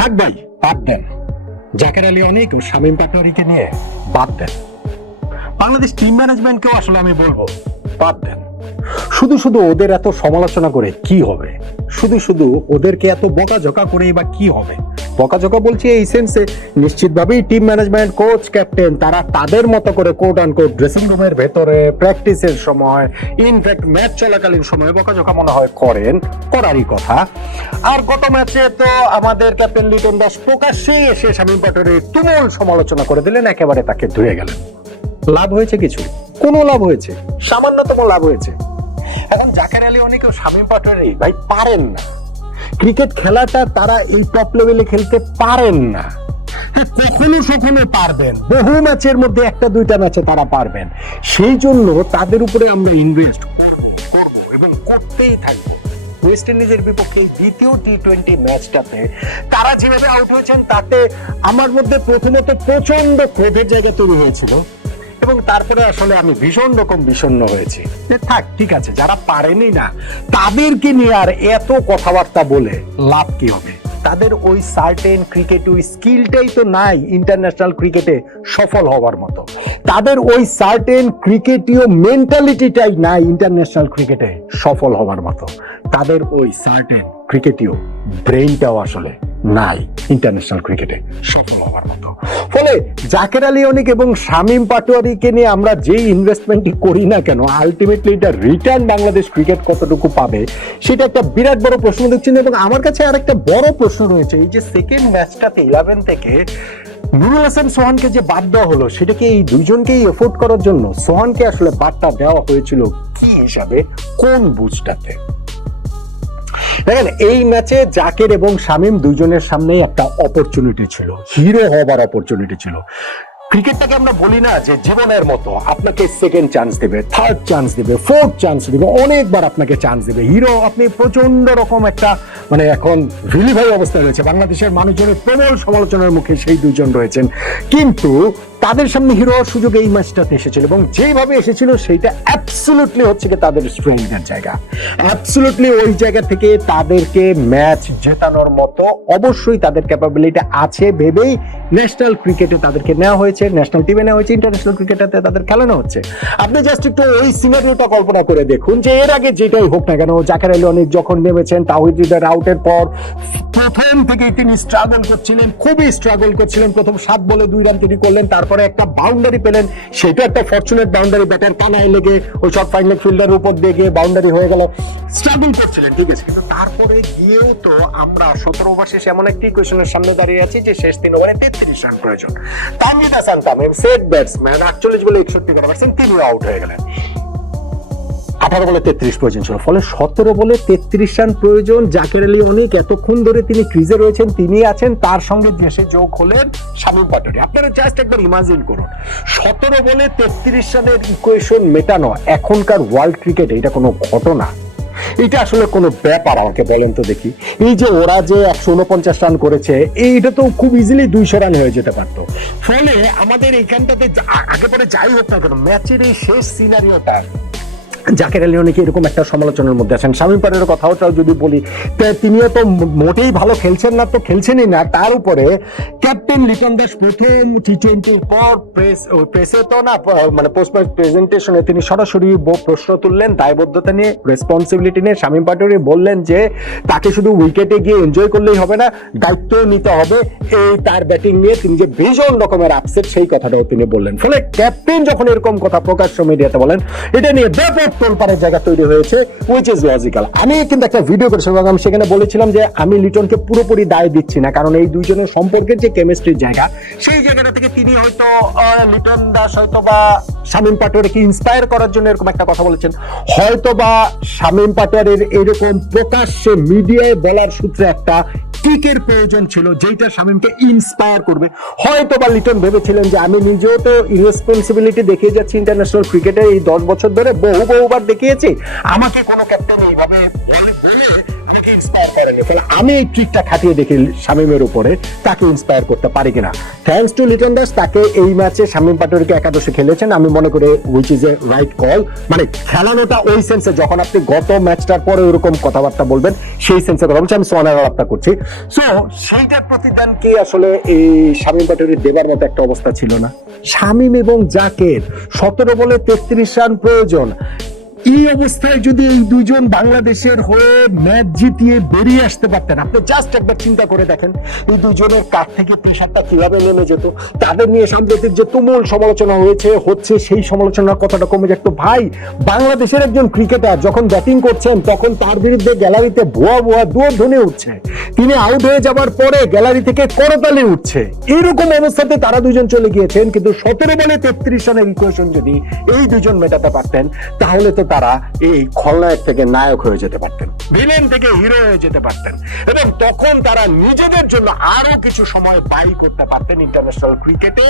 থাক ভাই, বাদ দেন। জাকের আলী অনেক ও শামীম পাটোয়ারিকে নিয়ে বাদ দেন। বাংলাদেশ টিম ম্যানেজমেন্টকেও আসলে আমি বলবো বাদ দেন। শুধু শুধু ওদের এত সমালোচনা করে কি হবে? শুধু শুধু ওদেরকে এত বকাঝকা করে বা কি হবে? বকাঝকা বলছি এই সেন্সে, নিশ্চিতভাবেই টিম ম্যানেজমেন্ট, কোচ, ক্যাপ্টেন তারা তাদের মতো করে কোট আন কোট ড্রেসিং রুমের ভেতরে প্র্যাকটিসের সময়, ইনফ্যাক্ট ম্যাচ চলাকালীন সময় বকাঝকা মনে হয় করেন, করারই কথা। আর গত ম্যাচে তো আমাদের ক্যাপ্টেন লিটন দাস প্রকাশ্যেই এসে শামীম পাটোয়ারির তুমুল সমালোচনা করে দিলেন, একেবারে তাকে ধুয়ে গেলেন। লাভ হয়েছে কিছু? কোনো লাভ হয়েছে? সামান্যতম লাভ হয়েছে। এখন জাকের আলী অনেকেও শামীম পাটোয়ারি ভাই পারেন না, ক্রিকেট খেলাটা তারা এই টপ লেভেলে খেলতে পারেন না। কখনো সখনো পারবেন, বহু ম্যাচের মধ্যে একটা দুইটা ম্যাচে তারা পারবেন। সেই জন্য তাদের উপরে আমরা ইনভেস্ট করব এবং করতেই থাকবো। ওয়েস্ট ইন্ডিজের বিপক্ষে এই দ্বিতীয় টি-20 ম্যাচটাতে তারা যেভাবে আউট হয়েছেন তাতে আমার মধ্যে প্রথমত প্রচন্ড ক্রোধের জায়গা তৈরি হয়েছিল এবং তারপরে আসলে আমি ভীষণ রকম বিষণ্ণ হয়েছি। থাক, ঠিক আছে, যারা পারেনি না তাদেরকে নিয়ে আর এত কথাবার্তা বলে লাভ কি হবে? তাদের ওই সার্টেন ক্রিকেট স্কিলটাই তো নাই ইন্টারন্যাশনাল ক্রিকেটে সফল হওয়ার মতো। তাদের ওই সার্টেন ক্রিকেটীয় মেন্টালিটিটাই নাই ইন্টারন্যাশনাল ক্রিকেটে সফল হওয়ার মতো। তাদের ওই সার্টেন ক্রিকেটীয় ব্রেইনটাও আসলে নাই ইন্টারন্যাশনাল ক্রিকেটে সফল হওয়ার মতো। ফলে জাকের আলী অনেক এবং শামীম পাটোয়ারিকে নিয়ে আমরা যেই ইনভেস্টমেন্টই করি না কেন, আলটিমেটলি এটা রিটার্ন বাংলাদেশ ক্রিকেট কতটুকু পাবে সেটা একটা বিরাট বড় প্রশ্ন দেখছেন। এবং আমার কাছে আর একটা বড় প্রশ্ন রয়েছে, এই যে সেকেন্ড ম্যাচটাতে 11 থেকে নুরুল হাসান সোহানকে যে বাদ দেওয়া হলো, সেটাকে এই দুইজনকেই এফোর্ড করার জন্য সোহানকে আসলে বাদটা দেওয়া হয়েছিল কি হিসাবে, কোন বুঝটাতে? দেখেন, এই ম্যাচে জাকের এবং শামীম দুইজনের সামনেই একটা অপরচুনিটি ছিল, হিরো হবার অপরচুনিটি ছিল। ক্রিকেটটাকে আমরা বলি না যে জীবনের মতো আপনাকে সেকেন্ড চান্স দেবে, থার্ড চান্স দেবে, ফোর্থ চান্স দেবে, অনেকবার আপনাকে চান্স দেবে। হিরো আপনি প্রচন্ড রকম একটা এখন ভিলিভাই অবস্থায় রয়েছে, বাংলাদেশের মানুষজনের প্রবল সমালোচনার মুখে সেই দুজন রয়েছেন, কিন্তু তাদের সামনে হিরো হওয়ার সুযোগ এই ম্যাচটাতে এসেছিল এবং যেভাবে এসেছিল সেইটা অ্যাবসলিউটলি হচ্ছে কি তাদের স্ট্রেংথের জায়গা। অ্যাবসলিউটলি ওই জায়গা থেকে তাদেরকে ম্যাচ জেতানোর মতো অবশ্যই তাদের ক্যাপাবিলিটি আছে ভেবেই ন্যাশনাল ক্রিকেটে তাদেরকে নেওয়া হয়েছে, ন্যাশনাল টিমে নেওয়া হয়েছে, ইন্টারন্যাশনাল ক্রিকেটাতে তাদের খেলানো হচ্ছে। আপনি জাস্ট একটু ওই সিনারিওটা কল্পনা করে দেখুন যে এর আগে যেটাই হোক না কেন, জাকের আলী অনেক যখন নেমেছেন তাওহিদ হৃদয়ের আউটের পর প্রথম থেকেই তিনি স্ট্রাগল করছিলেন, খুবই স্ট্রাগল করছিলেন। প্রথম 7 বলে 2 রান তিনি করলেন, তারপরে একটা বাউন্ডারি পেলেন, সেটা একটা ফরচুনেট বাউন্ডারি, ব্যাটার কানায় লেগে ওই শর্ট ফাইনাল ফিল্ডারের উপর দিয়ে গিয়ে বাউন্ডারি হয়ে গেল। স্ট্রাগল করছিলেন, ঠিক আছে, কিন্তু তারপরে গিয়েও তো আমরা 17 ওভার শেষে এমন একটি ইকুয়েশনের সামনে দাঁড়িয়ে আছি যে শেষ 3 ওভারে 33 রান প্রয়োজন। তানজিদ হাসান তামিম সেট ব্যাটসম্যান 48 বলে 61 করেছেন, তিনি আউট হয়ে গেলেন। 18 বলে 33 প্রয়োজন ছিল, ফলে 17 বলে 33 রান প্রয়োজন। জাকের আলী অনেক এতক্ষণ ধরে তিনি ক্রিজে রয়েছেন, তিনি আছেন, তার সঙ্গে দেশে যোগ হলেন শামীম পাটোয়ারি। আপনারা জাস্ট একবার ইমাজিন করুন, 17 বলে 33 রানের ইকুয়েশন মেটানো এখনকার ওয়ার্ল্ড ক্রিকেটে এটা কোনো ঘটনা? এটা আসলে কোনো ব্যাপার? আমাকে বলেন তো দেখি। এই যে ওরা যে 149 রান করেছে, এইটা তো খুব ইজিলি 200 রান হয়ে যেতে পারতো। ফলে আমাদের এইখানটাতে আগে পরে যাই হোক না কেন, ম্যাচের এই শেষ সিনারিওটা জাকের আলী অনেক এরকম একটা সমালোচনার মধ্যে আছেন। শামীম পাটোয়ারির কথাটাও যদি বলি, তিনিও তো মোটেই ভালো খেলছেন না, তো খেলছেনই না, তার উপরে ক্যাপ্টেন লিটন দাস প্রথম টি-20 পর প্রেসে তো না, পোস্ট ম্যাচ প্রেজেন্টেশনে তিনি সরাসরি প্রশ্ন তুললেন দায়বদ্ধতা নিয়ে, রেসপন্সিবিলিটি নিয়ে। শামীম পাটোয়ারি বললেন যে তাকে শুধু উইকেটে গিয়ে এনজয় করলেই হবে না, দায়িত্ব নিতে হবে এই তার ব্যাটিং নিয়ে। তিনি যে ভীষণ রকমের আপসেট সেই কথাটাও তিনি বললেন। ফলে ক্যাপ্টেন যখন এরকম কথা প্রকাশ্য মিডিয়াতে বলেন, এটা নিয়ে ব্যাপক তোলপাড়ের জায়গা তৈরি হয়েছে, হুইচ ইজ লজিক্যাল। আমি কিন্তু একটা ভিডিও করেছিলাম, আমি সেখানে বলেছিলাম যে আমি লিটনকে পুরোপুরি দায় দিচ্ছি না, কারণ এই দুইজনের সম্পর্কের যে কেমিস্ট্রির জায়গা, সেই জায়গাটা থেকে তিনি হয়তো লিটন দাস হয়তো বা শামীম পাটোয়ারিকে ইন্সপায়ার করার জন্য এরকম একটা কথা বলেছেন, হয়তো বা শামীম পাটোয়ারির এরকম প্রকাশ্যে মিডিয়ায় বলার সূত্রে একটা কিকের প্রয়োজন ছিল যেটা শামীমকে ইন্সপায়ার করবে। হয়তো বা লিটন ভেবেছিলেন যে আমি নিজেও তো ইরেসপন্সিবিলিটি দেখিয়ে যাচ্ছি ইন্টারন্যাশনাল ক্রিকেটে, এই 10 বছর ধরে বহুবার দেখিয়েছি, আমাকে কোনো ক্যাপ্টেন এইভাবে বলে আমাকে তাকে ইন্সপায়ার করেনি, ফলে আমি এই ট্রিকটা খাটিয়ে দেখি শামীমের উপরে তাকে ইন্সপায়ার করতে পারি কিনা। থ্যাঙ্কস টু লিটন দাস, তাকে এই ম্যাচে শামীম পাটোয়ারিকে একাদশে খেলেছেন, আমি মনে করি which is a right call. মানে খেলানোটা ওই সেন্সে, যখন আপনি গত ম্যাচটার পরে ওরকম কথাবার্তা বলবেন সেই সেন্সে কথা বলছি, আমি সোহানের আলাপটা করছি। সো সেইটার প্রতিদান কি আসলে এই শামীম পাটোয়ারি দেবার মতো একটা অবস্থা ছিল না। শামীম এবং জাকের 17 বলে 33 রান প্রয়োজন। এই অবস্থায় যদি এই দুজন বাংলাদেশের হয়ে ম্যাচ জিতিয়ে বেরিয়ে আসতে পারতেন, আপনি জাস্ট একবার চিন্তা করে দেখেন এই দুজনের কাছ থেকে প্রেশারটা কিভাবে নেমে যেত। তাদের নিয়ে সাম্প্রতিক যে তুমুল সমালোচনা হচ্ছে সেই সমালোচনার কথাটা কমে যেত। ভাই, বাংলাদেশের একজন ক্রিকেটার যখন ব্যাটিং করছেন তখন তার বিরুদ্ধে গ্যালারিতে ভুয়া দুর্ধ্বনি উঠছে, তিনি আউট হয়ে যাবার পরে গ্যালারি থেকে করতালি উঠছে। এরকম অবস্থাতে তারা দুজন চলে গিয়েছেন, কিন্তু 17 বলে 33 রানের ইকুয়েশন যদি এই দুজন মেটাতে পারতেন, তাহলে তো তারা এই খলনায়ক থেকে নায়ক হয়ে যেতে পারতেন, ভিলেন থেকে হিরো হয়ে যেতে পারতেন, এবং তখন তারা নিজেদের জন্য আরো কিছু সময় ব্যয় করতে পারতেন ইন্টারন্যাশনাল ক্রিকেটে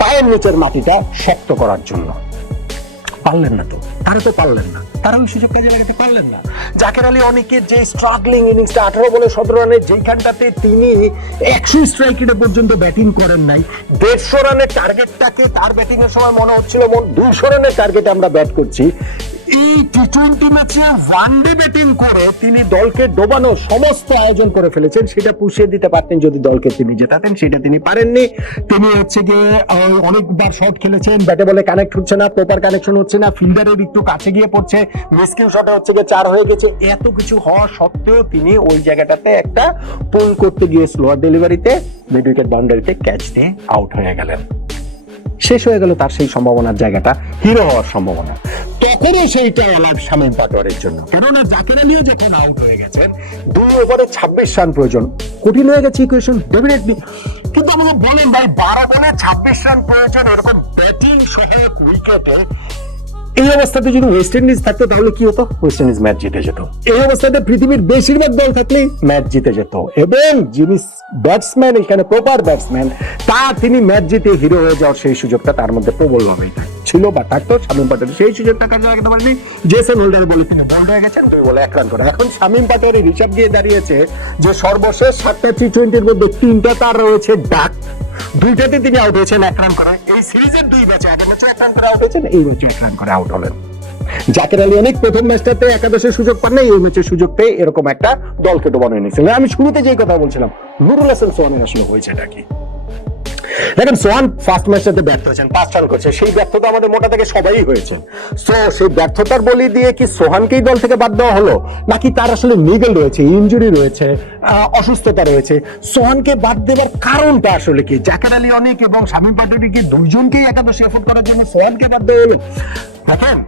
পায়ের নিচের মাটিটা শক্ত করার জন্য। পারলেন না, তারা তো পারলেন না, তারা ওই সুযোগ কাজে লাগাতে পারলেন না। জাকের আলী অনেকের যে স্ট্রাগলিং ইনিংসটা 18 বলে 17 রানের, যেখানটাতে তিনি 100 স্ট্রাইক রেটে পর্যন্ত ব্যাটিং করেন নাই, 150 রানের টার্গেটটাকে তার ব্যাটিং এর সময় মনে হচ্ছিল 200 রানের টার্গেটে আমরা ব্যাট করছি। এই টি-20 ম্যাচে ওয়ানডে ব্যাটিং করে তিনি দলকে ডোবানোর সমস্ত আয়োজন করে ফেলেছেন। সেটা পুষিয়ে দিতে পারতেন যদি দলকে তিনি জেতাতেন, সেটা তিনি পারেননি। তিনি হচ্ছে গিয়ে অনেকবার শট খেলেছেন, ব্যাটে বলে কানেক্ট হচ্ছে না, প্রপার কানেকশন হচ্ছে না, ফিল্ডারের একটু কাছে গিয়ে পড়ছে, মিসকিউ শটে হচ্ছে গিয়ে 4 হয়ে গেছে। এত কিছু হওয়া সত্ত্বেও তিনি ওই জায়গাটাতে একটা পুল করতে গিয়ে স্লোয়ার ডেলিভারিতে মিড উইকেট বাউন্ডারিতে ক্যাচ দিয়ে আউট হয়ে গেলেন। শেষ হয়ে গেল তার সেই সম্ভাবনার জায়গাটা, হিরো হওয়ার সম্ভাবনা। তখনও সেইটা এলাম শামীম পাটোয়ারির জন্য, কেননা জাকের আলীও যখন আউট হয়ে গেছেন, 2 ওভারে 26 রান প্রয়োজন, কঠিন হয়ে গেছে ইকুয়েশন ডেফিনেটলি। কিন্তু আমাকে বলেন ভাই, 12 বলে 26 রান প্রয়োজন এরকম ব্যাটিং সহায়ক উইকেটে, এই অবস্থাতে যদি ওয়েস্ট ইন্ডিজ থাকতো তাহলে কি হতো? ওয়েস্ট ইন্ডিজ ম্যাচ জিতে যেত। এই অবস্থাতে পৃথিবীর বেশিরভাগ দল থাকলে ম্যাচ জিতে যেত, এবং যিনি ব্যাটসম্যান, এখানে প্রপার ব্যাটসম্যান, তিনি ম্যাচ জিতে হিরো হয়ে যাওয়ার সেই সুযোগটা তার মধ্যে প্রবলভাবেই ছিল বা থাকতো। শামীম পাটোয়ারি সেই সুযোগটা কাজে লাগাতে পারেনি। জেসন হোল্ডার বলে তিনি বল হয়ে গেছেন, 2 বলে 1 রান করে। এখন শামীম পাটোয়ারির হিসাব দিয়ে দাঁড়িয়েছে যে সর্বশেষ 7টা টি-20-র মধ্যে 3টা তার রয়েছে ডাক, 2টাতে তিনি আউট হয়েছেন 1 রান করে। এই সিরিজের 2 ম্যাচে, আগের ম্যাচে 1 রান করে আউট হয়েছেন, এই ম্যাচে 1 রান করে আউট হলেন। জাকের আলী অনেক প্রথম ম্যাচটাতে একাদশের সুযোগ পান না, এই ম্যাচের সুযোগ পেয়ে এরকম একটা দলকে ডোবানো এনেছিলেন। আমি শুরুতে যে কথা বলছিলাম, নুরুল হাসান সোহানের আসলে হয়েছেটা কি? দেখেন, সোহান ফার্স্ট ম্যাচটাতে ব্যর্থ হয়েছেন, 5 রান করছে, সেই ব্যর্থতা আমাদের মোটা থেকে সবাই হয়েছে। সো সেই ব্যর্থতার বলি দিয়ে কি সোহানকেই দল থেকে বাদ দেওয়া হলো, নাকি তার আসলে নিগেল রয়েছে, ইনজুরি রয়েছে, অসুস্থতা রয়েছে? সোহানকে বাদ দেওয়ার কারণটা আসলে কি? জাকের আলী অনেক এবং শামীম পাটোয়ারিকে দুইজনকেই একাদশে এফোর্ড করার জন্য সোহানকে বাদ দেওয়া হলো। দেখেন,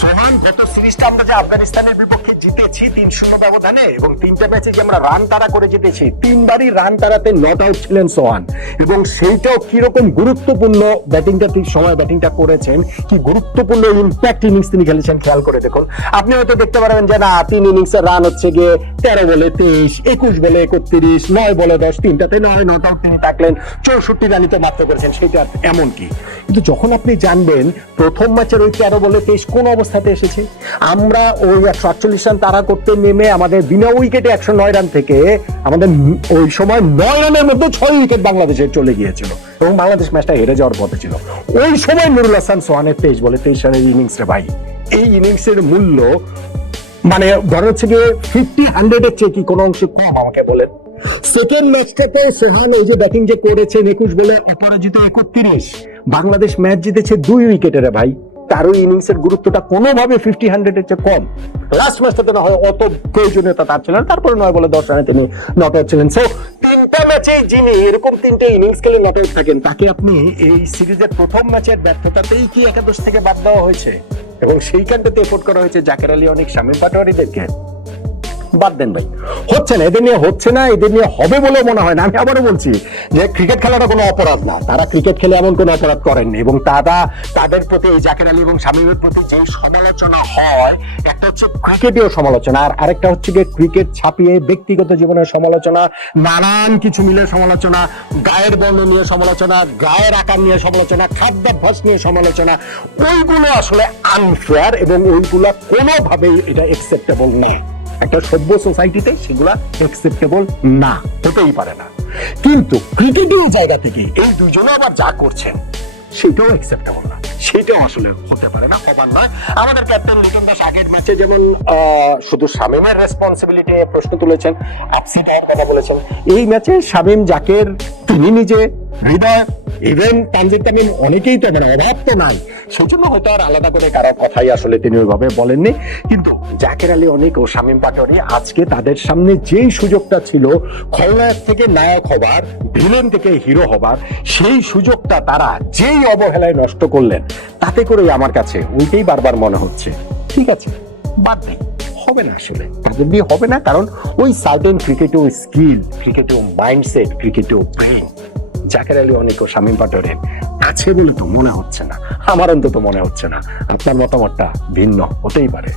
সোহান গত সিরিজটা আমরা যে আফগানিস্তানের বিপক্ষে জিতেছি 3-0 ব্যবধানে, এবং 3টা ম্যাচে যে আমরা রান তাড়া করে জিতেছি, 3বারই রান তাড়াতে নট আউট ছিলেন সোহান, এবং সেইটাও কিরকম গুরুত্বপূর্ণ ব্যাটিংটা, ঠিক সময় ব্যাটিংটা করেছেন, কি গুরুত্বপূর্ণ ইম্প্যাক্ট ইনিংস তিনি খেলেছেন, খেয়াল করে দেখুন। আপনি হয়তো দেখতে পারবেন যে না, 3 ইনিংসের রান হচ্ছে গিয়ে 13 বলে 23, 21 বলে 31, 9 বলে 10, 3টাতে 9 নট আউট তিনি থাকলেন, 64 রানিতে মাত্র করেছেন, সেটা এমন কি? কিন্তু যখন আপনি জানবেন প্রথম ম্যাচের ওই 13 বলে 23 কোন অবস্থাতে এসেছে, আমরা ওই 148 রান তাড়া করতে নেমে আমাদের বিনা উইকেটে 109 রান থেকে আমাদের ওই সময় 9 রানের মধ্যে 6 উইকেট বাংলাদেশের চলে গিয়েছিল, এবং বাংলাদেশ ম্যাচটা হেরে যাওয়ার পথে ছিল। ওই সময় নুরুল হাসান সোহানের 23 বলে 23 রানের ইনিংস রে ভাই, এই ইনিংসের মূল্য মানে ধর হচ্ছে গিয়ে 50-100 এর চেয়ে কি কোনো অংশে কম? আমাকে বলেন। সেকেন্ড ম্যাচটাতে সোহান এই যে ব্যাটিং যে করেছেন 21 বলে অপরাজিত 31, বাংলাদেশ ম্যাচ জিতেছে 2 উইকেটে রে ভাই, তার ওই ইনিংসের গুরুত্বটা কোনোভাবে 50-100 এর চেয়ে কম। লাস্ট ম্যাচটাতে না হয় অত প্রয়োজনীয়তা তার ছিল না, তারপরে 9 বলে 10 রানে তিনি নট আউট ছিলেন। সো 3টা ম্যাচে যিনি এরকম 3টে ইনিংস খেলে নট আউট থাকেন, তাকে আপনি এই সিরিজের প্রথম ম্যাচের ব্যর্থতাতেই কি একাদশ থেকে বাদ দেওয়া হয়েছে, এবং সেইখানটাতে এফোর্ট করা হয়েছে জাকের আলী অনেক, শামীম পাটোয়ারিদেরকে? বাদ দেন ভাই, হচ্ছে না, এদের নিয়ে হচ্ছে না, এদের নিয়ে হবে বলে মনে হয় না। আমি আবারও বলছি যে ক্রিকেট খেলাটা কোনো অপরাধ না, তারা ক্রিকেট খেলে এমন কোনো অপরাধ করেননি, এবং তাদের প্রতি এই জাকের আলী এবং শামীমের প্রতি যে সমালোচনা হয়, একটা হচ্ছে ক্রিকেটীয় সমালোচনা, আর আরেকটা হচ্ছে গিয়ে ক্রিকেট ছাপিয়ে ব্যক্তিগত জীবনের সমালোচনা, নানান কিছু মিলে সমালোচনা, গায়ের বর্ণ নিয়ে সমালোচনা, গায়ের আকার নিয়ে সমালোচনা, খাদ্যাভ্যাস নিয়ে সমালোচনা, ওইগুলো আসলে আনফেয়ার, এবং ওইগুলো কোনোভাবেই এটা অ্যাকসেপ্টেবল নয়। একটা সভ্য সোসাইটিতে সেগুলা অ্যাকসেপ্টেবল না, হতেই পারে না। কিন্তু ক্রিকেটের জায়গা থেকে এই দুজনে আবার যা করছেন সেটাও অ্যাকসেপ্টেবল না, সেটাও আসলে হতে পারে না, হবার নয়। আমাদের ক্যাপ্টেন লিটন দাস আগের ম্যাচে যেমন শুধু শামীমের রেসপন্সিবিলিটি প্রশ্ন তুলেছেন, আপসিটার কথা বলেছেন, এই ম্যাচে শামীম জাকের তিনি নিজে, হৃদয়, ইভেন তানজিদ তামিম অনেকেই তো মানে অভাব তো নাই, সেই জন্য হয়তো আর আলাদা করে কারো কথাই আসলে তিনি ওইভাবে বলেননি। কিন্তু জাকের আলী অনেক ও শামীম পাটোয়ারি আজকে তাদের সামনে যেই সুযোগটা ছিল খলনায়ক থেকে নায়ক হবার, ভিলেন থেকে হিরো হবার, সেই সুযোগটা তারা যেই অবহেলায় নষ্ট করলেন, তাতে করে আমার কাছে ওইটাই বারবার মনে হচ্ছে ঠিক আছে বাদ নেই, হবে না, আসলে তাদের দিয়ে হবে না। কারণ ওই সার্টেন ক্রিকেটেও স্কিল, ক্রিকেটেও মাইন্ডসেট, ক্রিকেটেও ব্রেন জাকের আলী অনেক ও শামীম পাটোয়ারির আছে বলে তো মনে হচ্ছে না, আমার অন্তত মনে হচ্ছে না। আপনার মতামতটা ভিন্ন হতেই পারে।